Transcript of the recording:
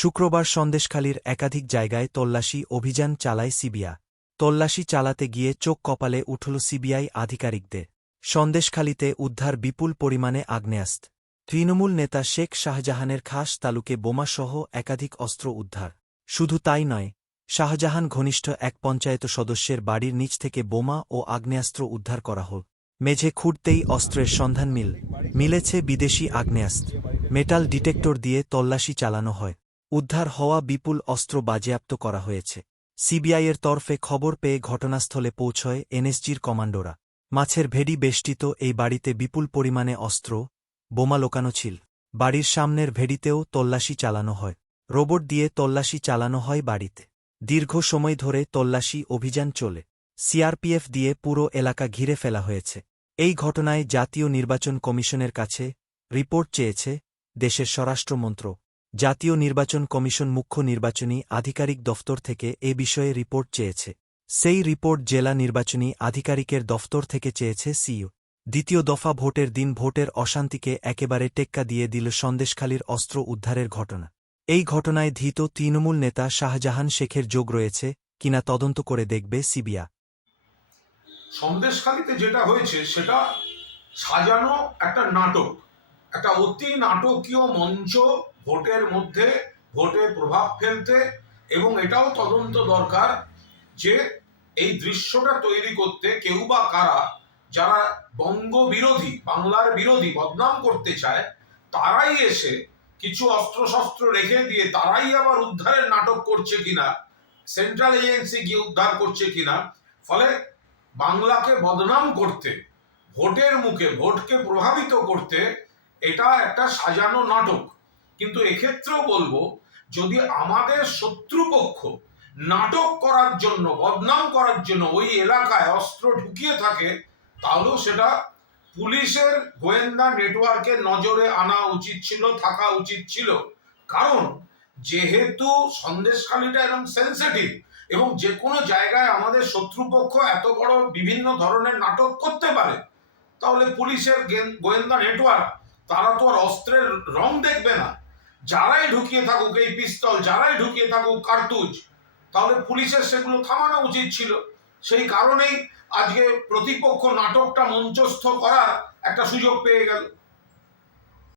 শুক্রবার সন্দেশখালীর একাধিক জায়গায় তল্লাশি অভিযান চালায় সিবিআই। তল্লাশি চালাতে গিয়ে চোখ কপালে উঠল সিবিআই আধিকারিকদের। সন্দেশখালীতে উদ্ধার বিপুল পরিমাণে আগ্নেয়াস্ত্র। তৃণমূল নেতা শেখ শাহজাহানের খাস তালুকে বোমাসহ একাধিক অস্ত্র উদ্ধার। শুধু তাই নয়, শাহজাহান ঘনিষ্ঠ এক পঞ্চায়েত সদস্যের বাড়ির নিচ থেকে বোমা ও আগ্নেয়াস্ত্র উদ্ধার করা হল। মেঝে খুঁড়তেই অস্ত্রের সন্ধান মিলেছে বিদেশি আগ্নেয়াস্ত্র। মেটাল ডিটেক্টর দিয়ে তল্লাশি চালানো হয়। উদ্ধার হওয়া বিপুল অস্ত্র বাজেয়াপ্ত করা হয়েছে। সিবিআইয়ের তরফে খবর পেয়ে ঘটনাস্থলে পৌঁছয় এনএসজির কমান্ডোরা। মাছের ভেড়ি বেষ্টিত এই বাড়িতে বিপুল পরিমাণে অস্ত্র, বোমা লোকানো ছিল। বাড়ির সামনের ভেড়িতেও তল্লাশি চালানো হয়। রোবট দিয়ে তল্লাশি চালানো হয় বাড়িতে। দীর্ঘ সময় ধরে তল্লাশি অভিযান চলে। সিআরপিএফ দিয়ে পুরো এলাকা ঘিরে ফেলা হয়েছে। এই ঘটনায় জাতীয় নির্বাচন কমিশনের কাছে রিপোর্ট চেয়েছে দেশের স্বরাষ্ট্র মন্ত্রক। জাতীয় নির্বাচন কমিশন মুখ্য নির্বাচনী আধিকারিক দফতর থেকে এ বিষয়ে রিপোর্ট চেয়েছে। সেই রিপোর্ট জেলা নির্বাচনী আধিকারিকের দফতর থেকে চেয়েছে সিইও। দ্বিতীয় দফা ভোটের দিন ভোটের অশান্তিকে একেবারে টেক্কা দিয়ে দিল সন্দেশখালীর অস্ত্র উদ্ধারের ঘটনা। এই ঘটনায় ধৃত তৃণমূল নেতা শাহজাহান শেখের যোগ রয়েছে কিনা তদন্ত করে দেখবে সিবিআই। সন্দেশখালীতে যেটা হয়েছে সেটা সাজানো একটা নাটক, একটা অতি নাটকীয় মঞ্চ ভোটের মধ্যে ভোটে প্রভাব ফেলতে, এবং এটাও তদন্ত দরকার যে এই দৃশ্যটা তৈরি করতে কেউ বা কারা, যারা বঙ্গ বিরোধী, বাংলার বিরোধী বদনাম করতে চায়, তারাই এসে কিছু অস্ত্রশস্ত্র রেখে দিয়ে তারাই আবার উদ্ধারের নাটক করছে কিনা, সেন্ট্রাল এজেন্সি গিয়ে উদ্ধার করছে কিনা, ফলে বাংলাকে বদনাম করতে, ভোটের মুখে ভোটকে প্রভাবিত করতে এটা একটা সাজানো নাটক। কিন্তু এক্ষেত্রেও বলবো, যদি আমাদের শত্রুপক্ষ নাটক করার জন্য, বদনাম করার জন্য ওই এলাকায় অস্ত্র ঢুকিয়ে থাকে, তাহলেও সেটা পুলিশের গোয়েন্দা নেটওয়ার্কের নজরে আনা উচিত ছিল, থাকা উচিত ছিল। কারণ যেহেতু সন্দেশখালীটা এরকম সেন্সিটিভ, এবং যে কোনো জায়গায় আমাদের শত্রুপক্ষ এত বড় বিভিন্ন ধরনের নাটক করতে পারে, তাহলে পুলিশের গোয়েন্দা নেটওয়ার্ক তারা তো আর অস্ত্রের রং দেখবে না। যারাই ঢুকিয়ে থাকুক এই পিস্তল, যারাই ঢুকিয়ে থাকুক কার্তুজ, তাহলে পুলিশের সেগুলো থামানো উচিত ছিল। সেই কারণেই আজকে প্রতিপক্ষ নাটকটা মঞ্চস্থ করার একটা সুযোগ পেয়ে গেল।